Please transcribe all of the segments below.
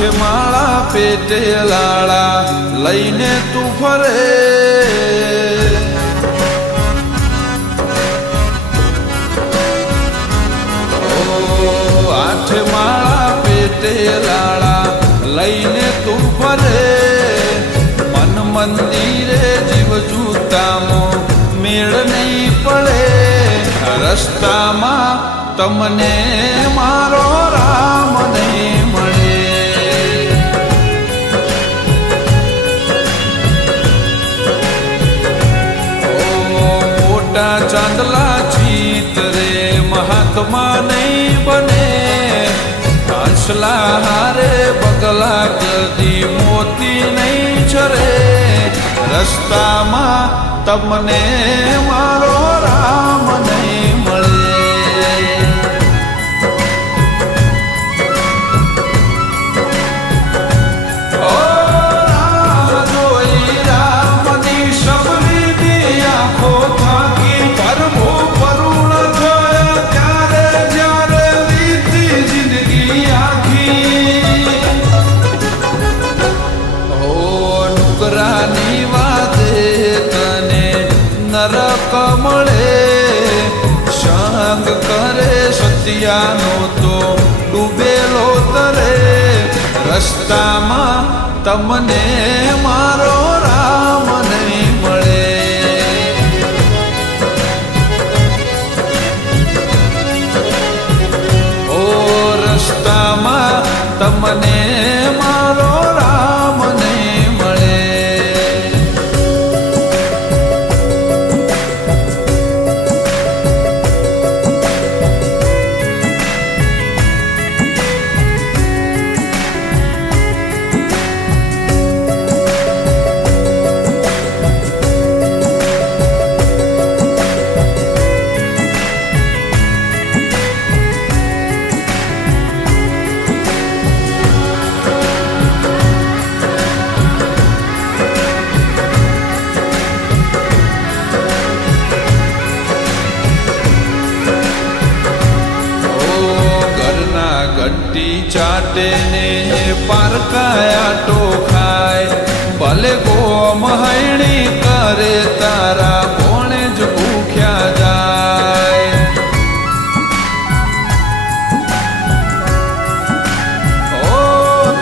માથે માળા પેટે લાળા લઈને તું ફરે, આઠે માળા પેટે લાળા લઈને તું ફરે, મન મંદિરે જીવ જૂતામાં મેળ નહીં પડે, રસ્તામાં તમને મારો રામ નહીં મળે. મોટા ચાંદલા ચિતરે મહાત્મા નહીં બને, હંસલા હારે બગલા કદી મોતી નહીં છરે, રસ્તામાં તમને મારો રામ નહીં મળે. નરક મળે સંગ કરે સત્યાનો તો ડૂબેલો તરે, રસ્તામાં તમને મારો રામ નહીં મળે. ઓ રસ્તામાં તમને મારો રામ નહીં મળે. ઘંટી ચાટે ને પારકાયા ટોખાય, ભલે ગોમ હૈણી કરે તારા કોણે જ ભૂખ્યા જાય. ઓ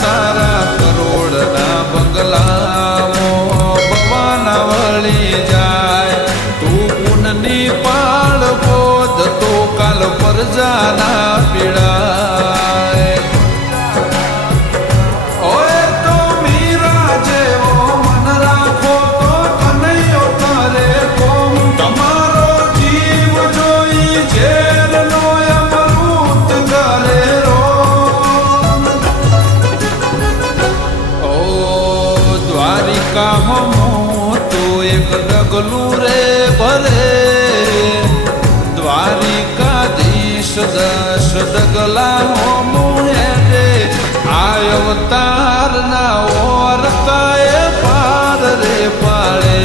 તારા કરોડના બંગલામાં ભવાના વળી જાય, તું પુનની પાળ બોધ તો કાલ પરજાના પીડા. તો એક ડગલું રે ભરે, દ્વારિકાધીશ 10 ડગલા મોહે રે, આ અવતારના ઓરતાએ પાર રે પાડે.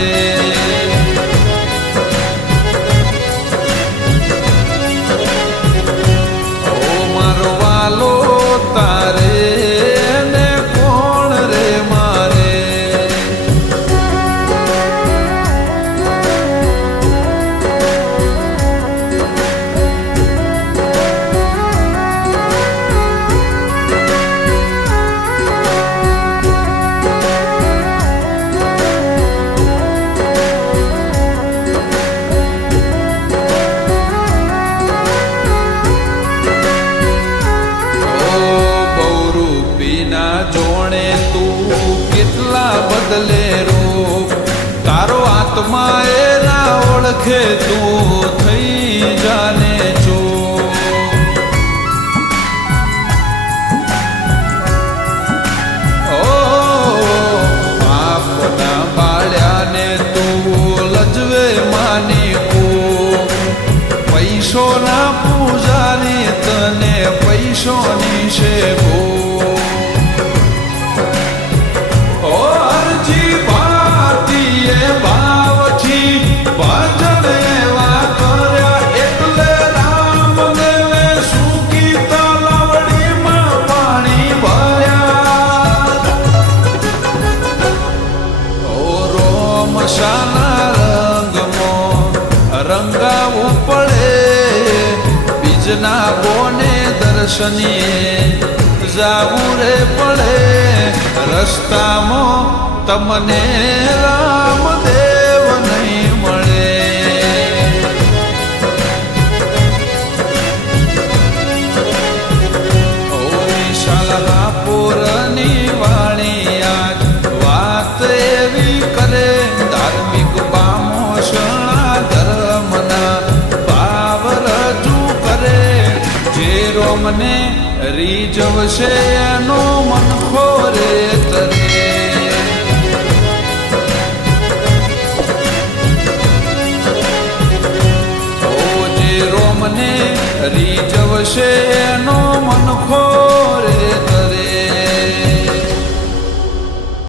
ઓ મારો વાલો તારે ને કોણ રે મારે. જોણે તું કેટલા બદલે રૂપ, તારો આત્મા એના ઓળખે તું થઈ જાને છો. ઓ આપના બાળ્યાને તું લજવે માની કો, પૈસો ના પૂજારી તને પૈસોની સેવો. ભજન એવા કર્યા એટલે રામ દેવે સુકી તલવડીમાં પાણી ભર્યા. ભુજના બોને દર્શનીએ જાવું રે પડે રસ્તામાં તમને રામદેવ નહીં મળે. શાળાપુરની વાણી આજ વાત એવી કરે ધાર્મિક પામોષણા ધર્મના ભાવ રજૂ કરે જે રોમને રીઝવશે એનો મન ખોરે તરે. ઓ જે રોમને રીઝવશે